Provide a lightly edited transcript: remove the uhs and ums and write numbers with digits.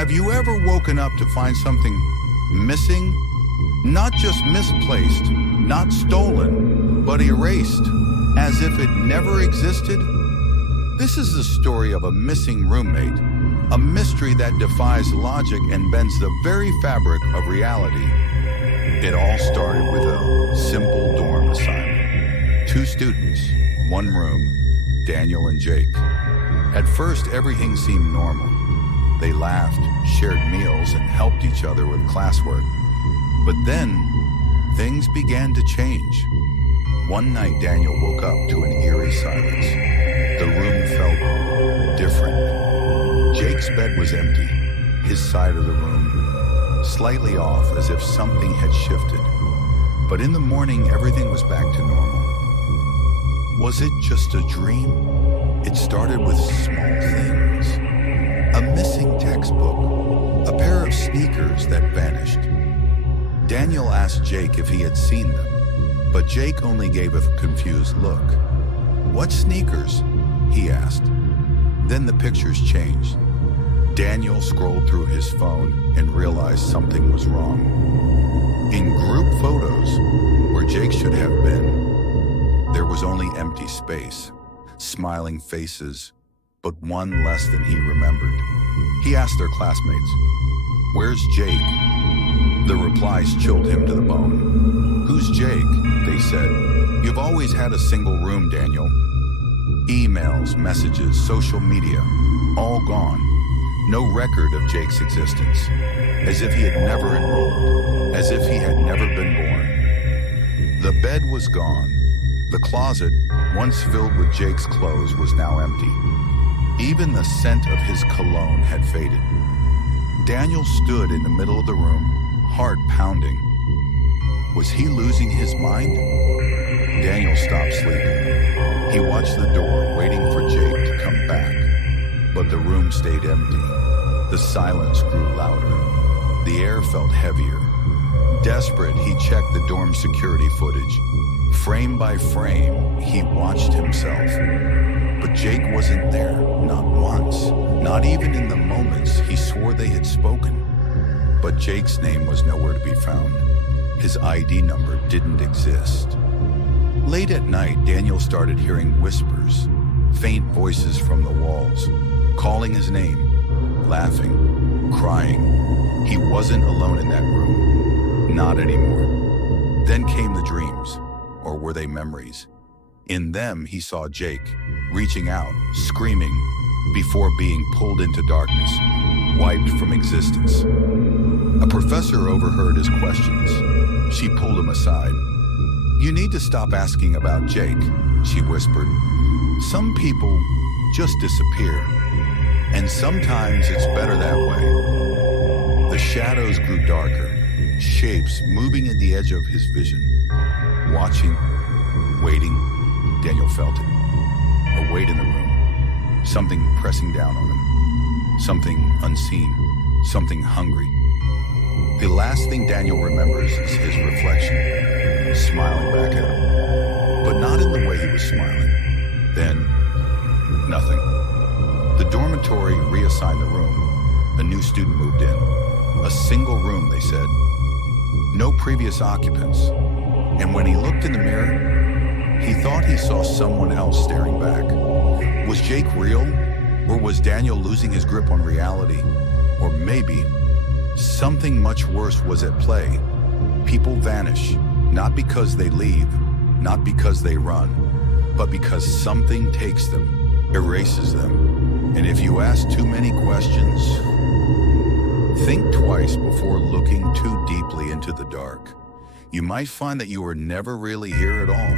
Have you ever woken up to find something missing? Not just misplaced, not stolen, but erased, as if it never existed? This is the story of a missing roommate, a mystery that defies logic and bends the very fabric of reality. It all started with a simple dorm assignment. 2 students, 1 room, Daniel and Jake. At first, everything seemed normal. They laughed, shared meals, and helped each other with classwork. But then, things began to change. One night, Daniel woke up to an eerie silence. The room felt different. Jake's bed was empty, his side of the room slightly off, as if something had shifted. But in the morning, everything was back to normal. Was it just a dream? It started with small things. A missing textbook, a pair of sneakers that vanished. Daniel asked Jake if he had seen them, but Jake only gave a confused look. "What sneakers?" he asked. Then the pictures changed. Daniel scrolled through his phone and realized something was wrong. In group photos, where Jake should have been, there was only empty space, smiling faces, but one less than he remembered. He asked their classmates, "Where's Jake?" The replies chilled him to the bone. "Who's Jake?" they said. "You've always had a single room, Daniel." Emails, messages, social media, all gone. No record of Jake's existence. As if he had never enrolled. As if he had never been born. The bed was gone. The closet, once filled with Jake's clothes, was now empty. Even the scent of his cologne had faded. Daniel stood in the middle of the room, heart pounding. Was he losing his mind? Daniel stopped sleeping. He watched the door, waiting for Jake to come back. But the room stayed empty. The silence grew louder. The air felt heavier. Desperate, he checked the dorm security footage. Frame by frame, he watched himself. But Jake wasn't there, not once. Not even in the moments he swore they had spoken. But Jake's name was nowhere to be found. His ID number didn't exist. Late at night, Daniel started hearing whispers, faint voices from the walls, calling his name, laughing, crying. He wasn't alone in that room. Not anymore. Then came the dreams, or were they memories? In them, he saw Jake, reaching out, screaming, before being pulled into darkness, wiped from existence. A professor overheard his questions. She pulled him aside. "You need to stop asking about Jake," she whispered. "Some people just disappear, and sometimes it's better that way." The shadows grew darker, shapes moving at the edge of his vision. Watching, waiting, Daniel felt it. A weight in the room, something pressing down on him, something unseen, something hungry. The last thing Daniel remembers is his reflection, smiling back at him, but not in the way he was smiling. Then, nothing. The dormitory reassigned the room. A new student moved in. A single room, they said. No previous occupants. And when he looked in the mirror, he thought he saw someone else staring back. Was Jake real? Or was Daniel losing his grip on reality? Or maybe something much worse was at play. People vanish, not because they leave, not because they run, but because something takes them, erases them. And if you ask too many questions, think twice before looking too deeply into the dark. You might find that you were never really here at all.